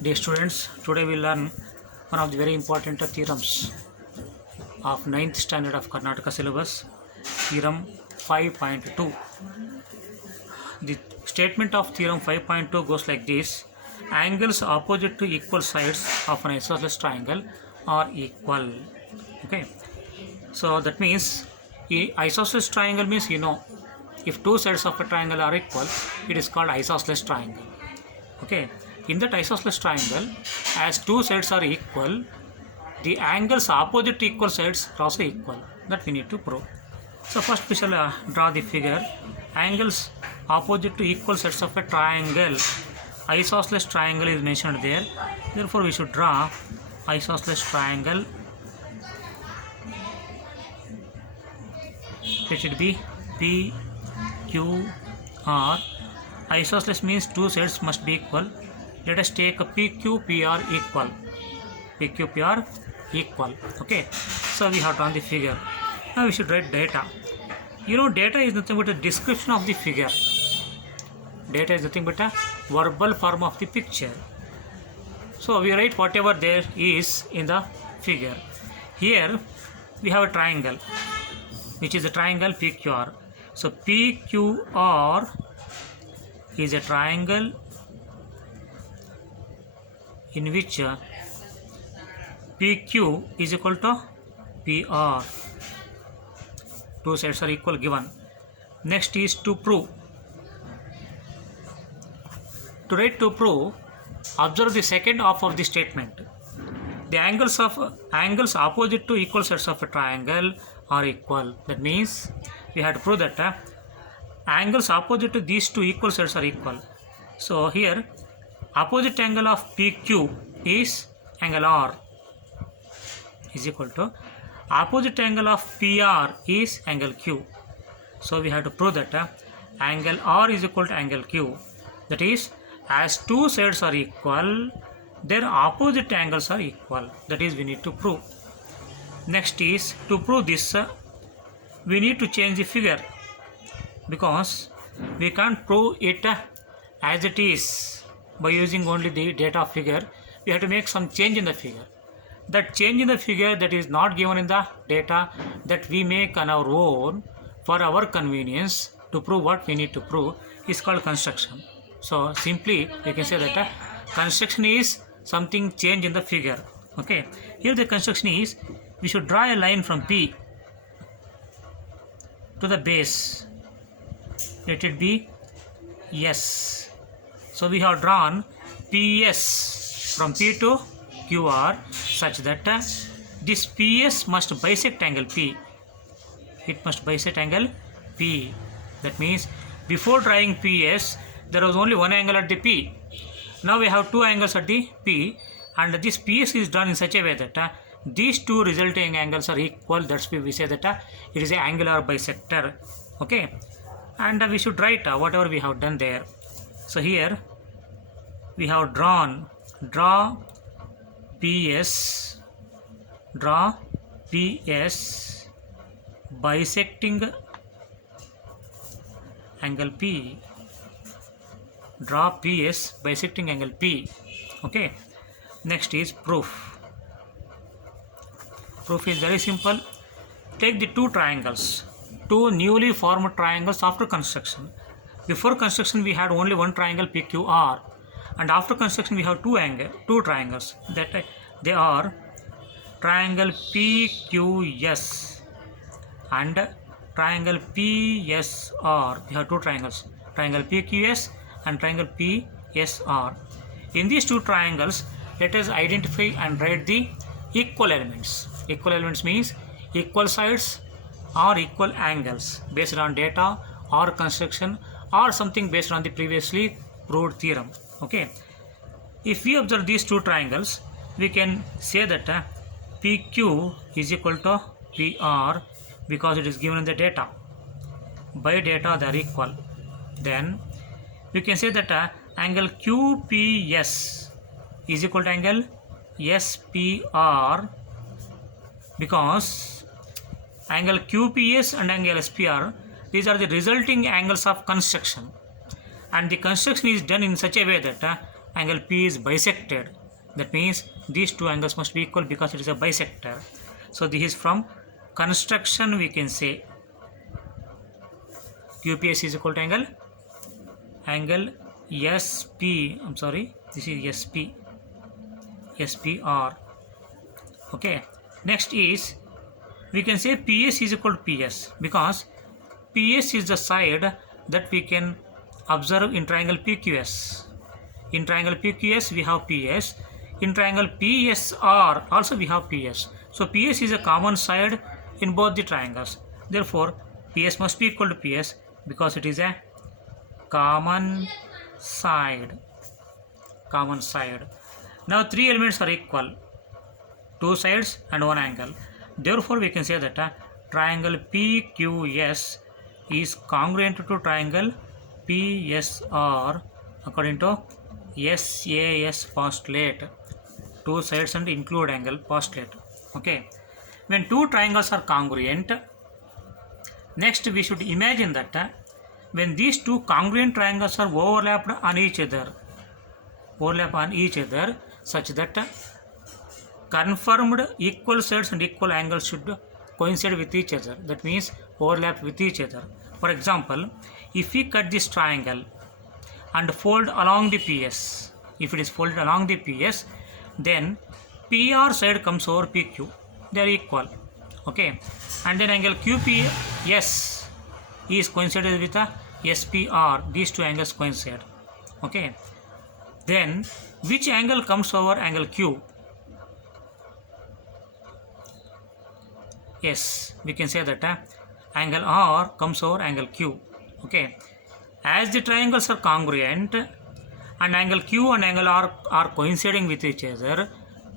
Dear students, today we learn one of the very important theorems of 9th standard of Karnataka syllabus, theorem 5.2. The statement of theorem 5.2 goes like this: angles opposite to equal sides of an isosceles triangle are equal. Okay, so that means isosceles triangle means if two sides of a triangle are equal, it is called isosceles triangle. Okay, in that isosceles triangle, as two sides are equal, the angles opposite to equal sides are also equal. That we need to prove. So first we shall draw the figure. Angles opposite to equal sides of a triangle. Isosceles triangle is mentioned there. Therefore we should draw isosceles triangle. It should be P, Q, R. Isosceles means two sides must be equal. Let us take a PQ, PR equal. PQ, PR equal. Okay. So we have drawn the figure. Now we should write data. Data is nothing but a description of the figure. Data is nothing but a verbal form of the picture. So we write whatever there is in the figure. Here we have a triangle, which is a triangle PQR. So PQR is a triangle in which PQ is equal to PR. Two sides are equal given. Next is to prove. To write to prove, observe the second half of the statement. The angles opposite to equal sides of a triangle are equal. That means we have to prove that angles opposite to these two equal sides are equal. So here opposite angle of PQ is angle R is equal to opposite angle of PR is angle Q. So we have to prove that angle R is equal to angle Q. That is, as two sides are equal, their opposite angles are equal. That is, we need to prove. Next is, to prove this, we need to change the figure, because we can't prove it as it is by using only the data figure. We have to make some change in the figure. That change in the figure that is not given in the data, that we make on our own for our convenience to prove what we need to prove, is called construction. So simply we can say that construction is something change in the figure. Okay, here the construction is, we should draw a line from P to the base. Let it be S. So we have drawn PS from P to QR such that this PS must bisect angle P. It must bisect angle P. That means before drawing PS, there was only one angle at the P. Now we have two angles at the P, and this PS is drawn in such a way that these two resulting angles are equal. That's why we say that it is an angular bisector. Okay, and we should write whatever we have done there. So here we have draw PS bisecting angle P. Draw PS bisecting angle P. Okay, next is proof. Proof is very simple. Take the two triangles, two newly formed triangles after construction. Before construction we had only one triangle PQR, and after construction we have two triangles, that they are triangle PQS and triangle PSR. We have two triangles, triangle PQS and triangle PSR. In these two triangles, let us identify and write the equal elements. Equal elements means equal sides or equal angles based on data or construction or something based on the previously proved theorem. Okay, if we observe these two triangles, we can say that PQ is equal to PR because it is given in the data. By data they are equal. Then we can say that angle QPS is equal to angle SPR, because angle QPS and angle SPR, these are the resulting angles of construction, and the construction is done in such a way that angle P is bisected. That means these two angles must be equal because it is a bisector. So this is from construction we can say QPS is equal to angle SP. I'm sorry, this is SPR. Okay. Next is we can say PS is equal to PS because PS is the side that we can observe in triangle PQS. In triangle PQS we have PS. In triangle PSR also we have PS. So PS is a common side in both the triangles. Therefore PS must be equal to PS because it is a common side. Now three elements are equal, two sides and one angle. Therefore we can say that triangle PQS is congruent to triangle PSR according to SAS postulate, two sides and include angle postulate. Okay, when two triangles are congruent, next we should imagine that when these two congruent triangles are overlapped on each other such that confirmed equal sides and equal angles should coincide with each other, that means overlap with each other. For example, if we cut this triangle and fold along the PS, if it is folded along the PS, then PR side comes over PQ, they are equal. Okay, and then angle QPS is coincided with a SPR, these two angles coincide. Okay, then which angle comes over angle Q? Yes, we can say that angle R comes over angle Q. Okay, as the triangles are congruent and angle Q and angle R are coinciding with each other,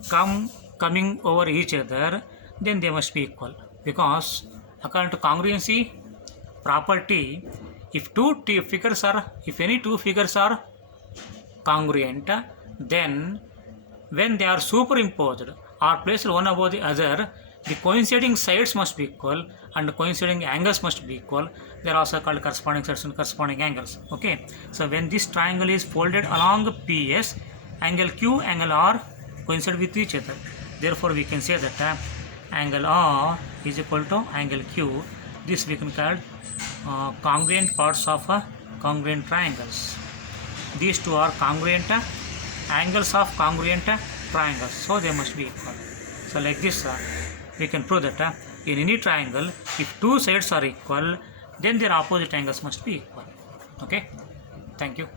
coming over each other, then they must be equal, because according to congruency property, if any two figures are congruent, then when they are superimposed or placed one above the other, the coinciding sides must be equal and coinciding angles must be equal. They are also called corresponding sides and corresponding angles. Okay, so when this triangle is folded along PS, angle Q, angle R coincide with each other. Therefore we can say that angle R is equal to angle Q. This we can call congruent parts of congruent triangles. These two are congruent angles of congruent triangles, so they must be equal. So like this we can prove that in any triangle, if two sides are equal, then their opposite angles must be equal. Okay, thank you.